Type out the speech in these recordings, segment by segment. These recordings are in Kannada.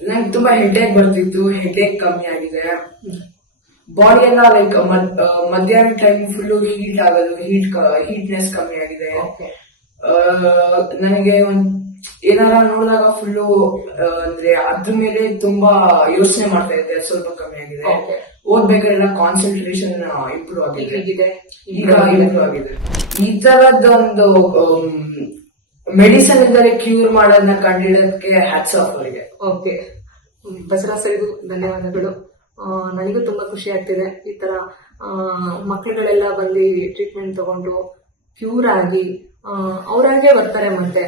ನಂಗೆ ತುಂಬಾ ಹೆಡ್ಡೇಕ್ ಬರ್ತಿತ್ತು ಹೆಡ್ಡೇಕ್ ಕಮ್ಮಿ ಆಗಿದೆ. ಬಾಡಿ ಎಲ್ಲ ಲೈಕ್ ಮಧ್ಯಾಹ್ನ ಟೈಮ್ ಫುಲ್ ಹೀಟ್ ಆಗೋದು ಹೀಟ್ ಹೀಟ್ನೆಸ್ ಕಮ್ಮಿ ಆಗಿದೆ. ನನಗೆ ಒಂದ್ ಏನಾರ ನೋಡಿದಾಗ ಫುಲ್ಲು ಅಂದ್ರೆ ಅದ್ರ ಮೇಲೆ ತುಂಬಾ ಯೋಚನೆ ಮಾಡ್ತಾ ಇದ್ದೆ ಸ್ವಲ್ಪ ಕಮ್ಮಿ ಆಗಿದೆ. ಓದ್ಬೇಕಾದ್ರೆ ಕಾನ್ಸಂಟ್ರೇಷನ್ ಇಂಪ್ರೂವ್ ಆಗಿದೆ. ಈಗ ಇಂಪ್ರೂವ್ ಆಗಿದೆ. ಈ ತರದೊಂದು ಮೆಡಿಸನ್ ಇದ್ದರೆ ಕ್ಯೂರ್ ಮಾಡೋದನ್ನ ಕಂಡಿಡೋದಕ್ಕೆ ಹ್ಯಾಟ್ಸ್ ಆಫ್ ಅವರಿಗೆ. ಓಕೆ ಬಸವರಾಜ್ ಸರಿಗೂ, ಧನ್ಯವಾದಗಳು. ನನಗೂ ತುಂಬಾ ಖುಷಿ ಆಗ್ತಿದೆ. ಈ ತರ ಮಕ್ಕಳುಗಳೆಲ್ಲ ಬಂದು ಟ್ರೀಟ್ಮೆಂಟ್ ತಗೊಂಡು ಕ್ಯೂರ್ ಆಗಿ ಅವರಾಗೆ ಬರ್ತಾರೆ ಮತ್ತೆ.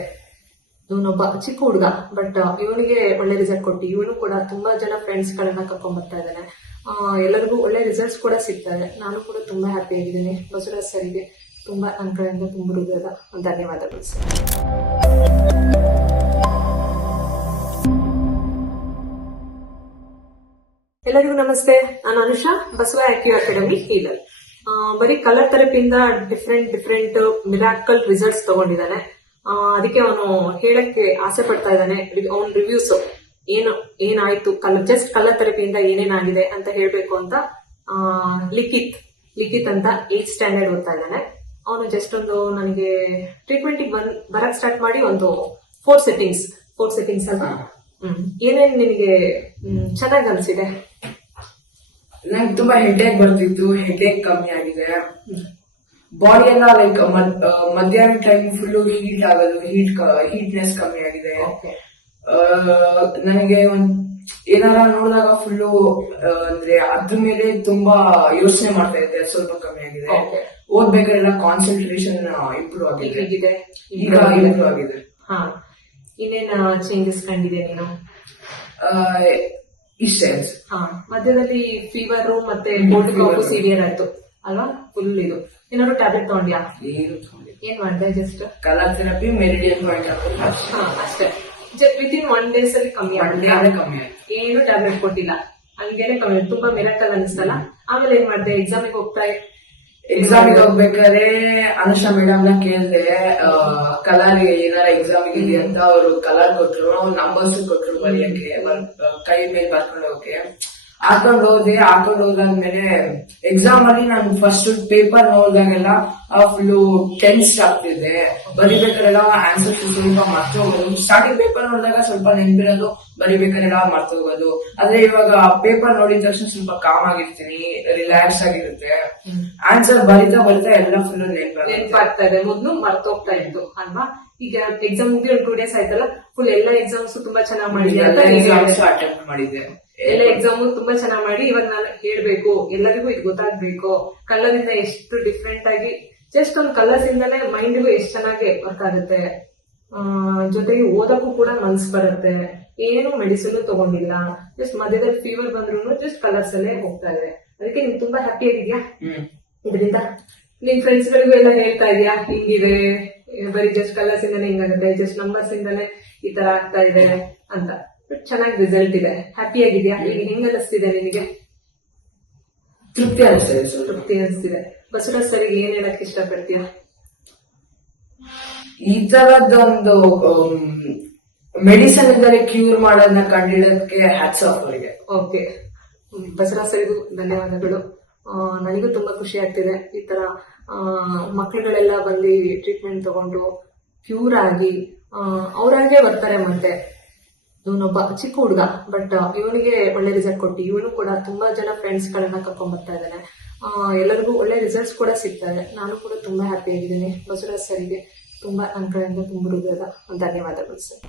ಇವನೊಬ್ಬ ಚಿಕ್ಕ ಹುಡುಗ ಬಟ್ ಇವನಿಗೆ ಒಳ್ಳೆ ರಿಸಲ್ಟ್ ಕೊಟ್ಟು, ಇವನು ಕೂಡ ತುಂಬಾ ಜನ ಫ್ರೆಂಡ್ಸ್ ಗಳನ್ನ ಕರ್ಕೊಂಡ್ ಬರ್ತಾ ಇದ್ದಾನೆ. ಎಲ್ಲರಿಗೂ ಒಳ್ಳೆ ರಿಸಲ್ಟ್ಸ್ ಕೂಡ ಸಿಗ್ತಾರೆ ನಾನು ಕೂಡ ತುಂಬಾ ಹ್ಯಾಪಿ ಆಗಿದ್ದೀನಿ. ಬಸವರಾಜ್ ಸರಿಗೆ. ತುಂಬಾ ನನ್ನ ಕಡೆಯಿಂದ ಧನ್ಯವಾದಗಳು ಸರ್. ಎಲ್ಲರಿಗೂ ನಮಸ್ತೆ. ನಾನು Anusha, Basava active academy healer ಬರೀ ಕಲರ್ ಥೆರಪಿಯಿಂದ ಡಿಫ್ರೆಂಟ್ ಡಿಫ್ರೆಂಟ್ ಮಿರಾಕಲ್ ರಿಸಲ್ಟ್ಸ್ ತಗೊಂಡಿದ್ದಾನೆ. ಅದಕ್ಕೆ ಅವನು ಹೇಳಕ್ಕೆ ಆಸೆ ಪಡ್ತಾ ಇದ್ದಾನೆ. ಅವನ ರಿವ್ಯೂಸ್ ಏನು, ಏನಾಯ್ತು? ಕಲರ್ ಜಸ್ಟ್ ಕಲರ್ ಥೆರಪಿಯಿಂದ ಏನೇನಾಗಿದೆ ಅಂತ ಹೇಳಬೇಕು ಅಂತ ಲಿಖಿತ್ ಲಿಖಿತ್ ಅಂತ ಏಟ್ ಸ್ಟ್ಯಾಂಡರ್ಡ್ ಓದ್ತಾ ಇದ್ದಾನೆ. ಅವನು ಜಸ್ಟ್ ಒಂದು ನನಗೆ ಟ್ರೀಟ್ಮೆಂಟಿಗೆ ಬಂದ್ ಬರಕ್ ಸ್ಟಾರ್ಟ್ ಮಾಡಿ ಒಂದು ಫೋರ್ ಸೆಟ್ಟಿಂಗ್ಸ್ ಫೋರ್ ಸೆಟ್ಟಿಂಗ್ಸ್ ಅಲ್ಲ. ಹ್ಮ್. ನಿಮಗೆ ನಿನಗೆ ಚೆನ್ನಾಗಿ ಅನ್ಸಿದೆ? ನಂಗೆ ತುಂಬಾ ಹೆಡ್ಡೇಕ್ ಬರ್ತಿತ್ತು ಹೆಡ್ಡೇಕ್ ಕಮ್ಮಿ ಆಗಿದೆ. ಬಾಡಿ ಎಲ್ಲ ಲೈಕ್ ಮಧ್ಯಾಹ್ನ ಟೈಮ್ ಫುಲ್ ಹೀಟ್ ಆಗೋದು ಹೀಟ್ ಹೀಟ್ನೆಸ್ ಕಮ್ಮಿ ಆಗಿದೆ. ನನಗೆ ಒಂದ್ ಏನಾರ ನೋಡಿದಾಗ ಫುಲ್ಲು ಅಂದ್ರೆ ಅದ್ರ ಮೇಲೆ ತುಂಬಾ ಯೋಚನೆ ಮಾಡ್ತಾ ಇದ್ದೆ ಸ್ವಲ್ಪ ಕಮ್ಮಿ ಆಗಿದೆ. ಓದ್ಬೇಕಾದ್ರೆ ಕಾನ್ಸಂಟ್ರೇಷನ್ ಇಂಪ್ರೂವ್ ಆಗಿದೆ. ಹೇಗಿದೆ. ಇಂಪ್ರೂವ್ ಆಗಿದೆ. ಹಾ. ಇನ್ನೇನ ಚೇಂಜಸ್ ಕಂಡಿದೆ ನೀನು? ಇಷ್ಟೇ ಹಾ. ಮಧ್ಯದಲ್ಲಿ ಫೀವರ್ ಮತ್ತೆ ಕೋಲ್ಡ್. ಕಾಫು ಸಿವಿಯರ್ ಆಯ್ತು. ಅಲ್ವಾ? ಫುಲ್ ಇದು. ಏನಾದ್ರು ಟ್ಯಾಬ್ಲೆಟ್ ತಗೊಂಡ್ಯಾ? ಏನು ಏನ್ ಮಾಡ್ದೆ just colour therapy meridian point ಹಾ ಅಷ್ಟೇ. ವಿತ್ ಇನ್ ಒನ್ ಡೇಸ್ ಅಲ್ಲಿ ಕಮ್ಮಿ ಆಗಿದೆ ಕಮ್ಮಿ ಆಯ್ತು. ಏನು ಟ್ಯಾಬ್ಲೆಟ್ ಕೊಟ್ಟಿಲ್ಲ. ಹಂಗೇನೆ ಕಮ್ಮಿ. ತುಂಬಾ ಮಿರಾಕಲ್ ಅನಿಸ್ತಲ್ಲ. ಆಮೇಲೆ ಏನ್ ಮಾಡ್ದೆ? ಎಕ್ಸಾಮಿಗೆ ಹೋಗ್ತಾ ಎಕ್ಸಾಮಿಗೆ ಹೋಗ್ಬೇಕಾದ್ರೆ ಅನುಷಾ ಮೇಡಮ್ನ ಕೇಳ್ದೆ ಕಲರ್ ಏನಾರ ಎಕ್ಸಾಮ್ ಇದೆ ಅಂತ ಅವರು ಕಲರ್ ಕೊಟ್ರು ನಂಬರ್ಸ್ ಕೊಟ್ರು ಬರೆಯಕ್ಕೆ ಬರ್- ಆ, ಕೈ ಮೇಲೆ ಬರ್ಕೊಂಡು ಹೋಗಕ್ಕೆ ಹಾಕೊಂಡ್ ಹೋದೆ ಹಾಕೊಂಡ್ ಹೋದಾದ್ಮೇಲೆ ಎಕ್ಸಾಮ್ ಅಲ್ಲಿ ನಾನು ಫಸ್ಟ್ ಪೇಪರ್ ನೋಡಿದಾಗೆಲ್ಲ ಫುಲ್ಲು ಟೆನ್ಸ್ ಆಗ್ತಿದೆ. ಬರಿಬೇಕಾರೆಲ್ಲ ಆನ್ಸರ್ ಸ್ವಲ್ಪ ಮರ್ತು ಹೋಗೋದು. ಸ್ಟಾರ್ಟಿಂಗ್ ಪೇಪರ್ ನೋಡಿದಾಗ ಸ್ವಲ್ಪ ನೆನ್ಪಿರೋದು ಬರಿಬೇಕಾರೆಲ್ಲ ಮರ್ತೋಗೋದು ಆದ್ರೆ ಇವಾಗ ಪೇಪರ್ ನೋಡಿದ ತಕ್ಷಣ ಸ್ವಲ್ಪ ಕಾಮ್ ಆಗಿರ್ತೀನಿ ರಿಲ್ಯಾಕ್ಸ್ ಆಗಿರುತ್ತೆ. ಆನ್ಸರ್ ಬರಿತಾ ಬರಿತಾ ಎಲ್ಲ ಫುಲ್ ನೆನಪಾಗ್ತಾ ಇದೆ. ಮೊದ್ಲು ಮರ್ತೋಗ್ತಾ ಇತ್ತು ಅಲ್ವಾ? ಈಗ ಎಕ್ಸಾಮ್ ಮುಗಿದ್ರೆ ಒಂದು ಟೂ ಡೇಸ್ ಆಯ್ತಲ್ಲ ಫುಲ್ ಎಲ್ಲ ಎಕ್ಸಾಮ್ಸ್ ತುಂಬಾ ಚೆನ್ನಾಗಿ ಮಾಡಿದೆ ಅಂತ. ಅಟೆಂಪ್ಟ್ ಮಾಡಿದ್ದೆ. ಎಲ್ಲ ಎಕ್ಸಾಮ್ ತುಂಬಾ ಚೆನ್ನಾಗಿ ಮಾಡಿ ಇವಾಗ ನಾನು ಹೇಳ್ಬೇಕು ಎಲ್ಲರಿಗೂ ಇದು ಗೊತ್ತಾಗ್ಬೇಕು. ಕಲರಿಂದ ಎಷ್ಟು ಡಿಫ್ರೆಂಟ್ ಆಗಿ ಜಸ್ಟ್ ಒಂದು ಕಲರ್ಸ್ ಇಂದಾನೆ ಮೈಂಡ್ಗೂ ಎಷ್ಟು ಚೆನ್ನಾಗಿ ವರ್ಕ್ ಆಗುತ್ತೆ. ಜೊತೆಗೆ ಓದಕ್ಕೂ ಕೂಡ ಮನ್ಸ್ ಬರುತ್ತೆ. ಏನು ಮೆಡಿಸಿನ್ ತಗೊಂಡಿಲ್ಲ. ಜಸ್ಟ್ ಮಧ್ಯದಲ್ಲಿ ಫೀವರ್ ಬಂದ್ರು ಜಸ್ಟ್ ಕಲರ್ಸ್ ಅಲ್ಲೇ ಹೋಗ್ತಾ ಇದೆ. ಅದಕ್ಕೆ ನೀನ್ ತುಂಬಾ ಹ್ಯಾಪಿ ಆಗಿದ್ಯಾ? ಇದರಿಂದ ನಿನ್ ಫ್ರೆಂಡ್ಸ್ ಗಳಿಗೂ ಎಲ್ಲ ಹೇಳ್ತಾ ಇದೀಯಾ? ಹಿಂಗಿದೆ. ಬರೀ ಜಸ್ಟ್ ಕಲರ್ಸ್ ಇಂದಾನೆ ಹಿಂಗಾಗುತ್ತೆ ಜಸ್ಟ್ ನಂಬರ್ಸ್ ಇಂದಾನೆ ಈ ತರ ಆಗ್ತಾ ಇದೆ ಅಂತ. ಬಟ್ ಚೆನ್ನಾಗಿ ರಿಸಲ್ಟ್ ಇದೆ. ಹ್ಯಾಪಿ ಆಗಿದ್ಯಾ? ಈಗ ಹೆಂಗ್ ಅನಿಸ್ತಿದೆ ನಿನಗೆ ತೃಪ್ತಿ ಅನಿಸ್ತಿದೆ ತೃಪ್ತಿ ಅನಿಸ್ತಿದೆ. ಬಸವರಾಜ್ ಸರಿಗೆ ಏನ್ ಹೇಳಕ್ ಇಷ್ಟಪಡ್ತೀಯಾ ಈ ತರದೊಂದು ಮೆಡಿಸನ್ ಇದ್ದಾರೆ ಕ್ಯೂರ್ ಮಾಡೋದನ್ನ ಕಂಡಿಡೋದಕ್ಕೆ ಹ್ಯಾಟ್ಸ್ ಆಫ್ ಅವರಿಗೆ. ಓಕೆ ಬಸವರಾಜ್ ಸರಿಗೂ ಧನ್ಯವಾದಗಳು. ನನಗೂ ತುಂಬಾ ಖುಷಿ ಆಗ್ತಿದೆ. ಈ ತರ ಮಕ್ಕಳುಗಳೆಲ್ಲ ಬಂದು ಟ್ರೀಟ್ಮೆಂಟ್ ತಗೊಂಡು ಕ್ಯೂರ್ ಆಗಿ ಅವರಾಗೆ ಬರ್ತಾರೆ ಮತ್ತೆ. ಇವನೊಬ್ಬ ಚಿಕ್ಕ ಹುಡುಗ ಬಟ್ ಇವನಿಗೆ ಒಳ್ಳೆ ರಿಸಲ್ಟ್ ಕೊಟ್ಟು, ಇವನು ಕೂಡ ತುಂಬಾ ಜನ ಫ್ರೆಂಡ್ಸ್ ಗಳನ್ನ ಕರ್ಕೊಂಡ್ ಬರ್ತಾ ಇದ್ದಾನೆ. ಎಲ್ಲರಿಗೂ ಒಳ್ಳೆ ರಿಸಲ್ಟ್ಸ್ ಕೂಡ ಸಿಗ್ತಾರೆ ನಾನು ಕೂಡ ತುಂಬಾ ಹ್ಯಾಪಿ ಆಗಿದ್ದೀನಿ. ಬಸವರಾಜ್ ಸರಿಗೆ ತುಂಬಾ ನನ್ನ ಕಡೆಯಿಂದ ತುಂಬ ಧನ್ಯವಾದಗಳು ಸರ್